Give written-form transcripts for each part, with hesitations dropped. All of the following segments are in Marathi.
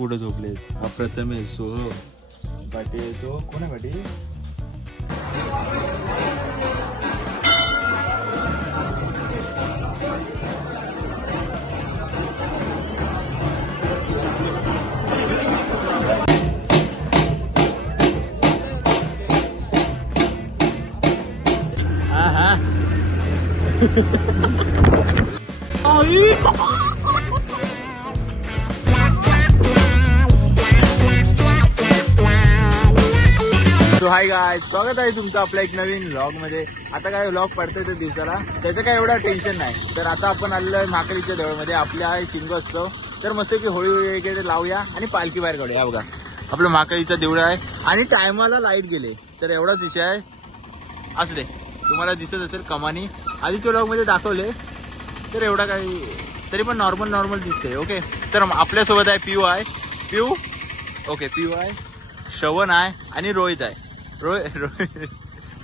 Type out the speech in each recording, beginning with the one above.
कुठे झोपले. हा प्रथमेश, सोहम, पाटील. तो कोण आहे पाटील? हाय गाइस, स्वागत आहे तुमचं आपल्या एक नवीन व्लॉग मध्ये. आता काय व्लॉग पडतंय तर दिवसाला, त्याचं काय एवढा टेन्शन नाही. तर आता आपण आलेलो आहे महाकालीच्या देवळमध्ये. आपल्या शिंग असतो तर मस्त की होळी वगैरे लावूया आणि पालखी बाहेर काढूया. बघा आपलं महाकालीचं देवळ आहे आणि टायमाला लाईट गेले तर एवढाच विषय आहे. असू दे, तुम्हाला दिसत असेल कमानी आधीच्या व्लॉग मध्ये दाखवले तर एवढा काही तरी पण नॉर्मल दिसते. ओके, तर आपल्यासोबत आहे पियू आहे. ओके, पियू आहे, श्रवण आहे आणि रोहित आहे. रोहित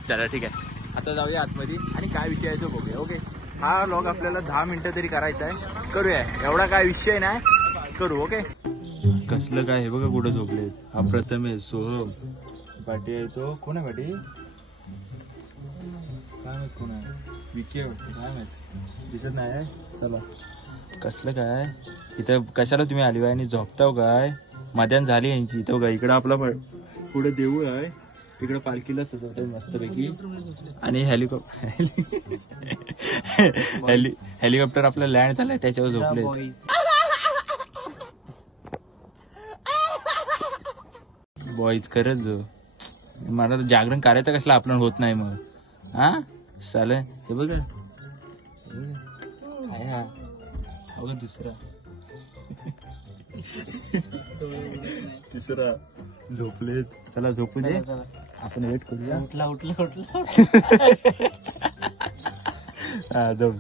चला ठीक आहे. आता जाऊया आतमध्ये आणि काय विषय आहे तो बघूया. ओके, हा व्लॉग आपल्याला 10 मिनिटं तरी करायचा आहे. करूया, एवढा काय विषय नाही, करू. ओके, कसलं काय हे बघा कुठं झोपले. हा प्रथमेश, सोहम, पाटील. तो कोण आहे पाटील? काय माहित कोण आहे? विके वाटतं, काय माहित, दिसत नाही आहे. चला, कसलं काय इथं? कशाला तुम्ही आली आणि झोपताव काय? मध्यान झाली यांची. इथं बघा, इकडं आपला पुढे देऊळ आहे, तिकडे पालखीला सजवतोय मस्तपैकी. आणि हेलिकॉप्टर आपला लँड झालाय, त्याच्यावर झोपले. बॉईज खरंच मला जागरण करायचं कसलं आपलं होत नाही मग. हा चाल, हे बघा दुसरा तिसरा झोपलेत. चला झोपू दे, आपण वेट करूया. उठला हा, झोप.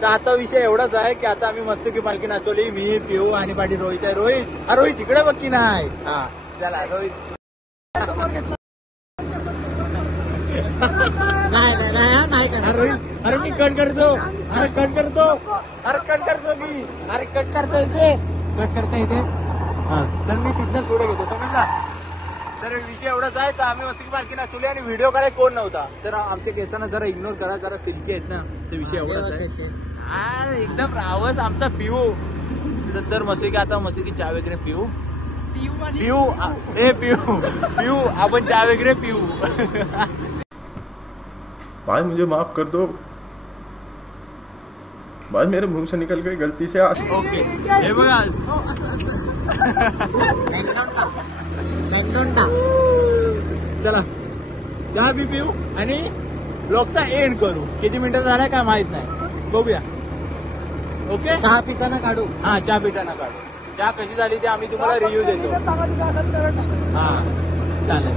तर आता विषय एवढाच आहे की आता आम्ही मस्त की पालखी नाचवली, मी पिऊ आणि पाटील रोहित आहे. रोहित तिकडे बघ की नाही. हा चला रोहित. नाही करणार रोहित. अरे मी कट करतो. अरे कट करतो मी. अरे कट करता येते. हा तर मी तिथनं पुढे घेतो समजला. तर विषय एवढाच आहे. तर आम्ही मस्त की पालखी नाचवली आणि व्हिडिओ काढायला कोण नव्हता. तर आमच्या केसांना जरा इग्नोर करा, जरा सिल्की आहेत ना. तर विषय एवढाच आहे. एकदम रावस आमचा पिऊ. तर मस्त की आता मस्त की चहा वगैरे पिऊ आपण चहा वगैरे पिऊ. भाई मुझे माफ कर दो भाई, मेरे मुंह से निकल गई गलती से. ओके हे बघा चला चहा बी पिऊ आणि ब्लॉगचा एंड करू. किती मिनिटं झाला काय माहित नाही, बघूया. ओके चहा पिताना काढू. हा चहा पिताना काढू. चहा कशी झाली ते आम्ही तुम्हाला रिव्ह्यू देतो. हा चालेल.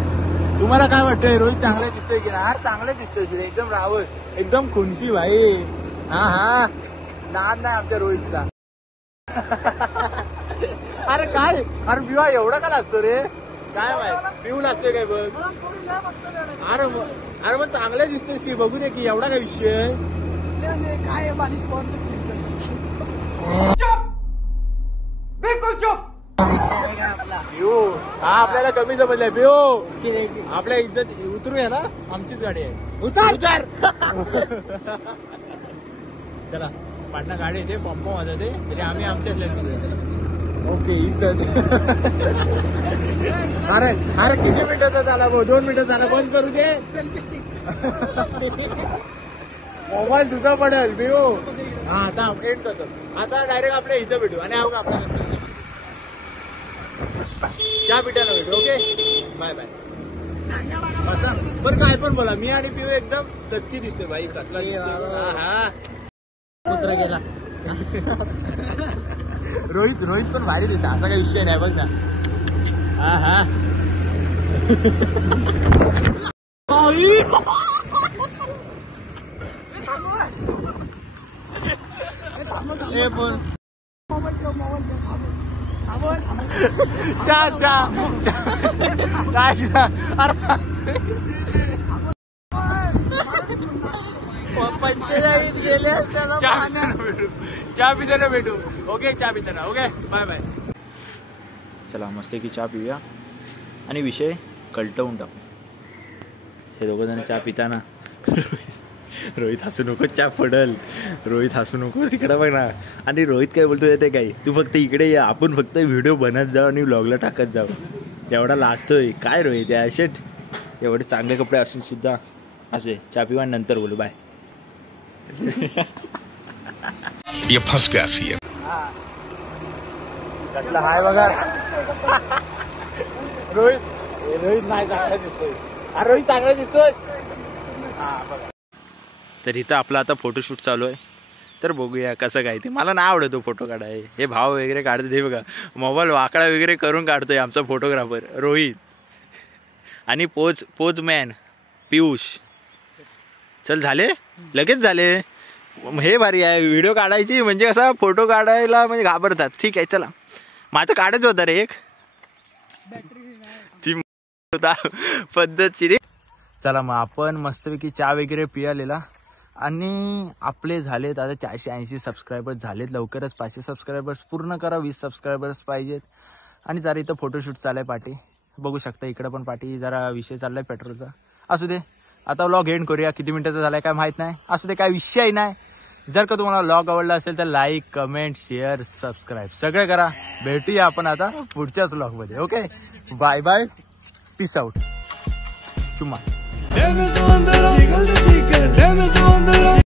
तुम्हाला काय वाटतंय रोहित चांगलं दिसतोय की नाही? चांगलं दिसतोय तुला, एकदम रावस, एकदम खुनशी भाई. हा नाद नाही आमच्या रोहितचा. अरे काय अरे बिवा एवढा का लागतो रे? काय माहिती पिऊ लागतोय काय बघ. अरे मग चांगलं दिसतोय की, बघू दे की एवढा काय विषय. काय चुप, बिल्कुल चुप. हा आपल्याला कमी समजलाय पिओ आपल्या इज्जत उतरूया ना आमचीच गाडी आहे उतार चला पाटणा गाडी येते पंप वाजवते तरी आम्ही आमच्याच लाईन ओके इज्जत अरे अरे किती मिनिटाचा झाला भाऊ 2 मिनिटं झाला बंद करू दे मोबाईल तुझा पडेल बिओ हा आता एंड करतो आता डायरेक्ट आपल्या इथं भेटू आणि आपल्या त्या पिठाला भेटू ओके बाय बाय बरं काय पण बोला मी आणि पिओ एकदम टचकी दिसतोय बाई कसला हा कुत्रा गेला रोहित पण भारी दिसतो असा काही विषय नाही बघ ना हा हा पंचेचाळीस गेले चहा पिताना भेटू ओके चहा पिताना ओके बाय बाय चला मस्त की चहा पिऊया आणि विषय कलटवून टाकू हे दोघं जण चहा पिताना रोहित हसू नको चहा पडल रोहित हसू नको तिकडं बघ ना आणि रोहित काय बोलतो ते काय तू फक्त इकडे या आपण फक्त व्हिडिओ बनत जाऊ आणि व्लॉगला टाकत जाऊ एवढा लाजतोय काय रोहित या शेट एवढे चांगले कपडे असून सुद्धा असे चहा पिवा नंतर बोलू बाय ये फंस गया सी कसला हाय बघा रोहित नाही चांगला दिसतोय अरे रोहित चांगला दिसतोय तर इथं आपला आता फोटोशूट चालू आहे तर बघूया कसं काय ते मला नाही आवडतो फोटो काढाय हे भाव वगैरे काढते ते बघा मोबाईल वाकडा वगैरे करून काढतोय आमचा फोटोग्राफर रोहित आणि पोज मॅन पियुष चल झाले लगेच झाले हे भारी आहे व्हिडिओ काढायची म्हणजे असा फोटो काढायला म्हणजे घाबरतात ठीक आहे चला माझं काढायचं होतं रे एक होता पद्धतशीर चला मग आपण मस्तपैकी चहा वगैरे पियालेला आणि आपले झालेत आता 480 सबस्क्रायबर्स झालेत लवकरच 500 सबस्क्रायबर्स पूर्ण करा 20 सबस्क्रायबर्स पाहिजेत आणि जरा इथं फोटोशूट चाललाय पाठी बघू शकता इकडे पण पाठी जरा विषय चाललाय पेट्रोलचा असू दे आता व्लॉग एंड करूया किती मिनिटाचा झालाय काय माहित नाही असू दे काय विषय नाही जर का तुम्हाला व्लॉग आवडला असेल तर लाईक कमेंट शेअर सबस्क्राईब सगळं करा भेटूया आपण आता पुढच्याच व्लॉग मध्ये okay bye bye peace out चुम्मा